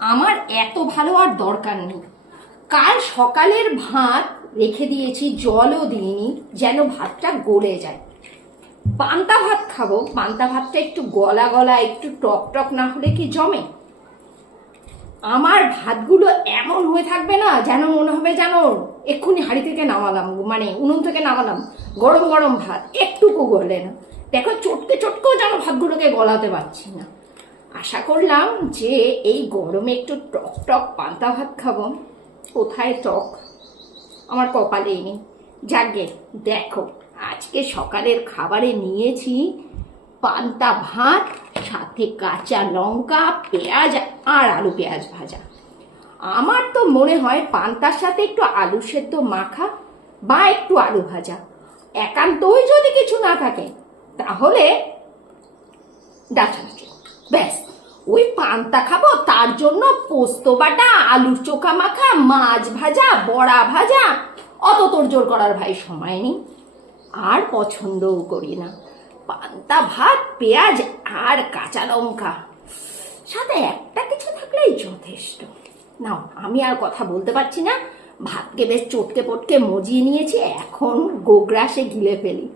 আমার এত ভালো আর দরকার নেই। কাল সকালের ভাত রেখে দিয়েছি, জলও দিইনি, যেন ভাতটা গলে যায়। পান্তা ভাত খাবো, পান্তা ভাতটা একটু গলা গলা, একটু টক টক না হলে কি জমে? আমার ভাতগুলো এমন হয়ে থাকবে না, যেন মনে হবে যেন এক্ষুনি হাঁড়ি থেকে নামালাম, মানে উনুন থেকে নামালাম। গরম গরম ভাত, একটুকু গলে না। দেখো, চটকে চটকেও যেন ভাতগুলোকে গলাতে পারছি না। আশা করলাম যে এই গরমে একটু টক টক পান্তা ভাত খাবো। কোথায় টক, আমার কপালেই নেই। যাকে দেখো, আজকে সকালের খাবারে নিয়েছি পান্তা ভাত, সাথে কাঁচা লঙ্কা, পেঁয়াজ আর আলু পেঁয়াজ ভাজা। আমার তো মনে হয় পান্তার সাথে একটু আলু সেদ্ধ মাখা বা একটু আলু ভাজা, একান্তই যদি কিছু না থাকে তাহলে ডাল চানাচুর, ব্যাস। ওই পান্তা খাবো, তার জন্য পোস্ত বাটা, আলুর চোখা মাখা, মাছ ভাজা, বড়া ভাজা, অত তোড়জোড় করার ভাই সময় নেই। আর পছন্দও করি না। পান্তা ভাত, পেঁয়াজ আর কাঁচা লঙ্কা, সাথে একটা কিছু থাকলেই যথেষ্ট। নাও, আমি আর কথা বলতে পারছি না। ভাতকে বেশ চটকে পটকে মজিয়ে নিয়েছি, এখন গোগ্রাসে গিলে ফেলি।